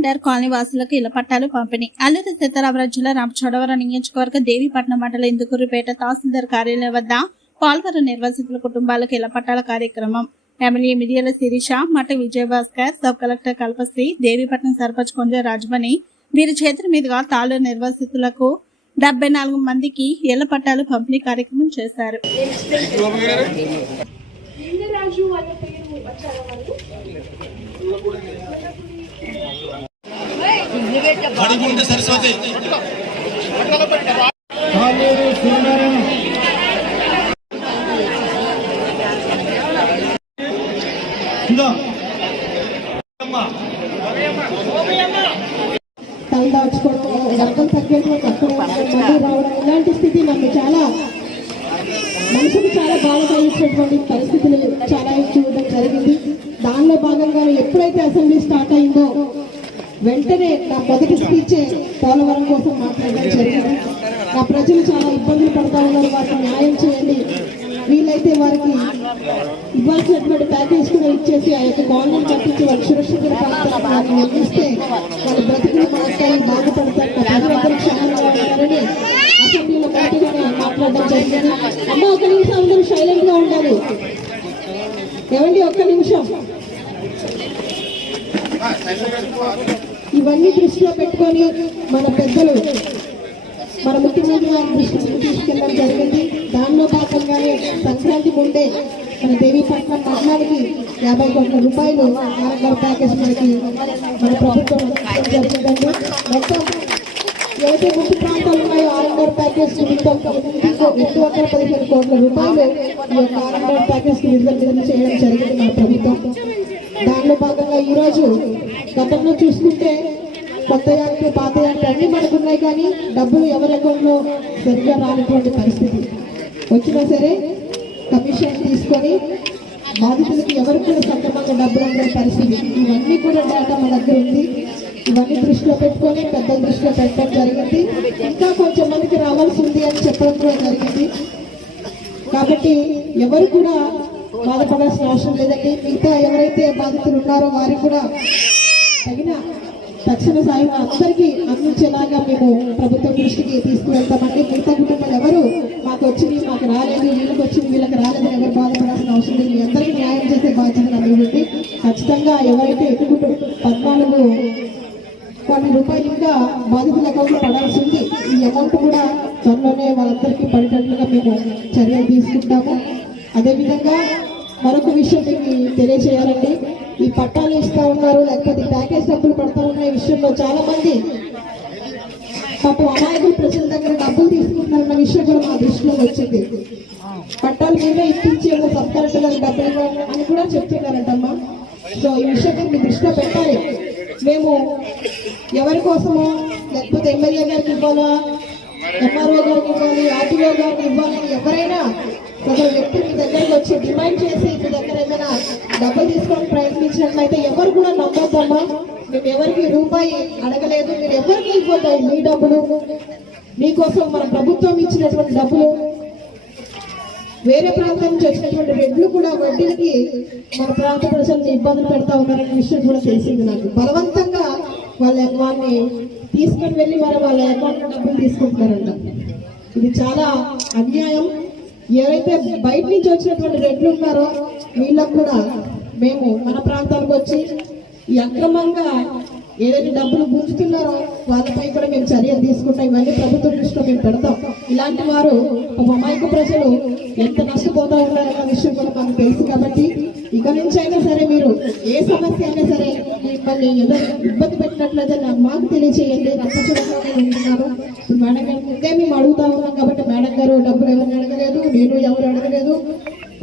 Under colony వాసులకు ఇళ్ళ పట్టాలు పంపిణీ. అల్లూరి సీతారామరాజు జిల్లా రామచోడవరం నియోజకవర్గ దేవీపట్నం మండల ఇందుకూరుపేట తహసీల్దార్ కార్యాలయం వద్ద పాల్గొన్న నిర్వాసితుల కుటుంబాలకు ఇళ్ళ పట్టాల కార్యక్రమం. MLA Midiyala Sirisha Matha Vijayabhaskar sub collector Kalpasri Devipatnam sarpanch Konja Rajamani వీరి చేతుల మీదుగా తాళూరు నిర్వాసితులకు డెబ్బై నాలుగు మందికి ఇళ్ళ పట్టాలు పంపిణీ కార్యక్రమం చేశారు. లింగరాజు వాళ్ళ పేరు వచ్చారా వాళ్ళు అడుగుంటే సరస్వతి. తల దాచుకోవడం రక్తం తగ్గేటువంటి అక్కడ మళ్ళీ రావడం ఇలాంటి స్థితి నన్ను చాలా మనసుకు చాలా బాధ కలిగించినటువంటి పరిస్థితులు చాలా చూడడం జరిగింది. దానిలో భాగంగానే ఎప్పుడైతే అసెంబ్లీ స్టార్ట్ అయిందో వెంటనే నా మొదటి స్పీచే పోలవరం కోసం మాట్లాడడం జరిగింది. నా ప్రజలు చాలా ఇబ్బందులు పడతా ఉన్నారు వారికి న్యాయం చేయండి. వీలైతే వారికి ఇవ్వాల్సినటువంటి ప్యాకేజ్ కూడా ఇచ్చేసి ఆ యొక్క గవర్నమెంట్ కట్టించి వాళ్ళు సురక్షిత ప్రాంతాలకు నిర్మిస్తే వాళ్ళ బ్రతుకులు మారుతాయి బాధపడతారు. నా ప్రజలందరూ క్షేమంగా ఉంటారని అసెంబ్లీలో పార్టీగా మాట్లాడడం జరిగింది. అమ్మ ఒక నిమిషం అందరూ సైలెంట్గా ఉండాలి. ఏమండి ఒక్క నిమిషం. ఇవన్నీ దృష్టిలో పెట్టుకొని మన పెద్దలు మన ముఖ్యమంత్రి గారి దృష్టికి తీసుకెళ్ళడం జరిగింది. దానిలో భాగంగానే సంక్రాంతి ముందే మన దేవీపట్నం పట్టణానికి యాభై కోట్ల రూపాయలు ఆరోగ్య ప్యాకేజ్ మనకి మన ప్రభుత్వం జరిగిందండి మొత్తం ఏదైతే ముఖ్య ప్రాంతాలు ఉన్నాయో ఆర్ఎంఆర్ ప్యాకేజ్ ఎక్కువ వందల పదిహేను కోట్ల రూపాయలు ఈ యొక్క ఆర్ఎంఆర్ ప్యాకేజ్కి విడుదల చేయడం జరిగింది మన ప్రభుత్వం. దానిలో భాగంగా ఈ రోజు గతంలో చూసుకుంటే కొత్త యాక్ట్ పాత యాక్ట్ అన్ని మనకు ఉన్నాయి కానీ డబ్బులు ఎవరి అకౌంట్లో సరిగ్గా రానటువంటి పరిస్థితి. వచ్చినా సరే కమిషన్ తీసుకొని బాధితులకి ఎవరికి కూడా సక్రమంగా డబ్బులు అందే పరిస్థితి. ఇవన్నీ కూడా డేటా మన దగ్గర ఉంది. ఇవన్నీ దృష్టిలో పెట్టుకొని పెద్దల దృష్టిలో పెట్టడం జరిగింది. ఇంకా కొంచెం మందికి రావాల్సి ఉంది అని చెప్పడం కూడా జరిగింది. కాబట్టి ఎవరు కూడా బాధపడాల్సిన అవసరం లేదండి. ఇంకా ఎవరైతే బాధితులు ఉన్నారో వారికి కూడా తగిన తక్షణ సాయం అందరికీ అందించేలాగా మేము ప్రభుత్వం దృష్టికి తీసుకువెళ్తామండి. మిగతా కుటుంబాలు ఎవరు మాకు వచ్చింది మాకు రాలేదు వీళ్ళకి వచ్చింది వీళ్ళకి రాలేదు ఎవరు బాధపడాల్సిన అవసరం లేదు. మీ అందరికీ న్యాయం చేసే బాధ్యత అనేది ఖచ్చితంగా ఎవరైతే ఎక్కువ పద్నాలుగు కొన్ని రూపాయలు ఇంకా బాధితుల అకౌంట్లో పడాల్సి ఉంది ఈ అమౌంట్ కూడా త్వరలోనే వాళ్ళందరికీ పడేటట్లుగా మేము చర్యలు తీసుకుంటాము. అదేవిధంగా మరొక విషయం మీకు తెలియజేయాలండి ఈ పట్టాలు ఇస్తూ ఉన్నారు లేకపోతే ప్యాకేజ్ డబ్బులు పడతా ఉన్న విషయంలో చాలా మంది పాపం అమాయకులు ప్రజల దగ్గర డబ్బులు తీసుకుంటున్నారన్న విషయం కూడా మా దృష్టిలో వచ్చింది. పట్టాలు మేమే ఇప్పించే సబ్ కలెక్టర్ డబ్బులు అని కూడా చెప్తున్నారంటమ్మా. సో ఈ విషయం మీరు మీ దృష్టిలో పెట్టాలి. మేము ఎవరి కోసమో లేకపోతే ఎమ్మెల్యే గారికి ఇవ్వాలా ఎంఆర్ఓ గారికి ఇవ్వాలి ఆర్టీఓ గారికి ఇవ్వాలని ఎవరైనా ఒక వ్యక్తి మీ దగ్గరకు వచ్చి డిమాండ్ చేసి మీ దగ్గర ఏమైనా డబ్బులు తీసుకొని ప్రయత్నించినట్లయితే ఎవరు కూడా నమ్మొద్దమ్మా. మేము ఎవరికి రూపాయి అడగలేదు మీరు ఎవరికి ఇవ్వద్దు మీ డబ్బులు. మీకోసం మన ప్రభుత్వం ఇచ్చినటువంటి డబ్బులు. వేరే ప్రాంతం నుంచి వచ్చినటువంటి రెడ్లు కూడా వడ్డీలకి మన ప్రాంత ప్రజలను ఇబ్బందులు పెడతా ఉన్నారనే విషయం కూడా తెలిసింది నాకు. బలవంతంగా వాళ్ళ అకౌంట్ని తీసుకొని వెళ్ళి వాళ్ళ వాళ్ళ అకౌంట్ డబ్బులు తీసుకుంటున్నారంట. ఇది చాలా అన్యాయం. ఏవైతే బయట నుంచి వచ్చినటువంటి రెడ్లు ఉన్నారో వీళ్ళకు కూడా మేము మన ప్రాంతానికి వచ్చి ఈ అక్రమంగా ఏదైతే డబ్బులు గుంజుతున్నారో వాళ్ళపై కూడా మేము చర్యలు తీసుకుంటాం. ఇవన్నీ ప్రభుత్వం దృష్టిలో మేము పెడతాం. ఇలాంటి వారు ఒక అమాయక ప్రజలు ఎంత నష్టపోతా ఉన్నారన్న విషయం కూడా మనకు తెలుసు కాబట్టి ఇక నుంచి అయినా సరే మీరు ఏ సమస్య అయినా సరే మిమ్మల్ని ఎవరు ఇబ్బంది పెట్టినట్లయితే నాకు మాకు తెలియచేయండి. రక్షించడంలో మేడం గారు మేము అడుగుతా ఉన్నాం కాబట్టి మేడం గారు డబ్బులు ఎవరిని అడగలేదు నేను ఎవరు అడగలేదు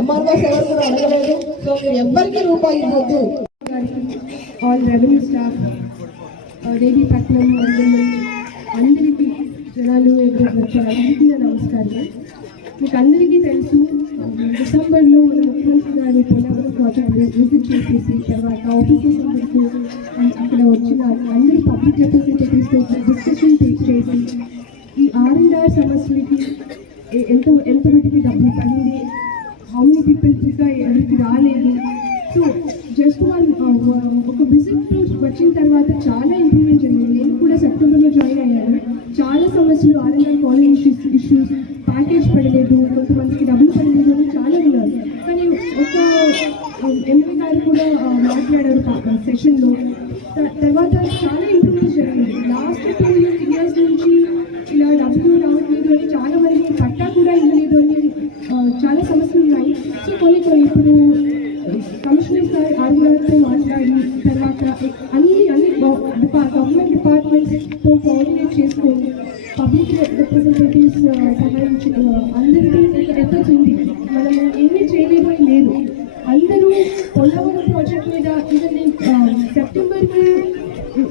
ఎంఆర్ఓస్ ఎవరు కూడా అడగలేదు. సో మీరు ఎవరికి రూపాయి ఇవ్వద్దు. ఆల్ రెవెన్యూ స్టాఫ్ దేవీపట్నం మండలం అందరికీ జనాలు ఎవరు వచ్చారు? అందరికీ నమస్కారం మీకు అందరికీ తెలుసు డిసెంబర్లో మన ముఖ్యమంత్రి గారు పోలవరం ప్రాజెక్ట్ విజిట్ చేసేసి తర్వాత ఆఫీసర్స్ వరకు అక్కడ వచ్చిన అందరి పబ్లిక్ రిప్రజెంటేటివ్స్తో డిస్కషన్ చేసి ఈ ఆర్ ఆర్ సమస్యలకి ఎంత ఎంత మటుకి డబ్బులు పడింది? హౌ మెనీ పీపుల్ ఇంకా ఎవరికి రాలేదు? సో జస్ట్ వాళ్ళు ఒక విజిట్ వచ్చిన తర్వాత చాలా ఇంప్రూవ్మెంట్ జరిగింది. నేను కూడా సెప్టెంబర్లో జాయిన్ అయ్యాను. చాలా సమస్యలు ఆర్ఎన్ఆర్ కాలేజ్ ఇష్యూస్ ఇష్యూస్ సెషన్లో తర్వాత చాలా ఇంప్రూవ్మెంట్స్ జరిగింది. లాస్ట్ టూ ఇయర్స్ నుంచి ఇలా డబ్బులు రావట్లేదు అని చాలా మంది పట్టా కూడా ఇవ్వలేదు అని చాలా సమస్యలు ఉన్నాయి. సో కొన్ని ఇప్పుడు కమిషనర్ సార్ ఆరుగురితో మాట్లాడి తర్వాత అన్ని అన్ని గవర్నమెంట్ డిపార్ట్మెంట్స్తో కోఆర్డినేట్ చేసుకొని పబ్లిక్ రిప్రజెంటేటివ్స్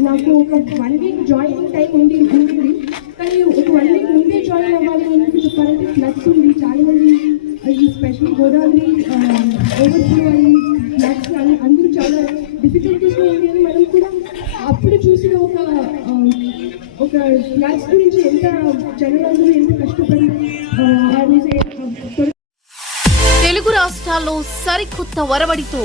నాకు ఒక వన్ వీక్ జాయినింగ్ టైం ఉంది ఉంటుంది కానీ ఒక వన్ వీక్ ముందే జాయిన్ అవ్వాలి ఎందుకు చెప్పాలంటే ఫ్లక్స్ ఉంది చాలా మంది ఈ స్పెషల్ గోదావరి ఓవర్ఫ్లో అయ్యి ఫ్లడ్స్ అని అందరూ చాలా డిఫికల్టీస్లో ఉంది అని మనం కూడా అప్పుడు చూసిన ఒక ఒక ఫ్లక్స్ గురించి ఎంత జనాలందరూ ఎంత కష్టపడి తెలుగు రాష్ట్రాల్లో సరికొత్త వరవడితో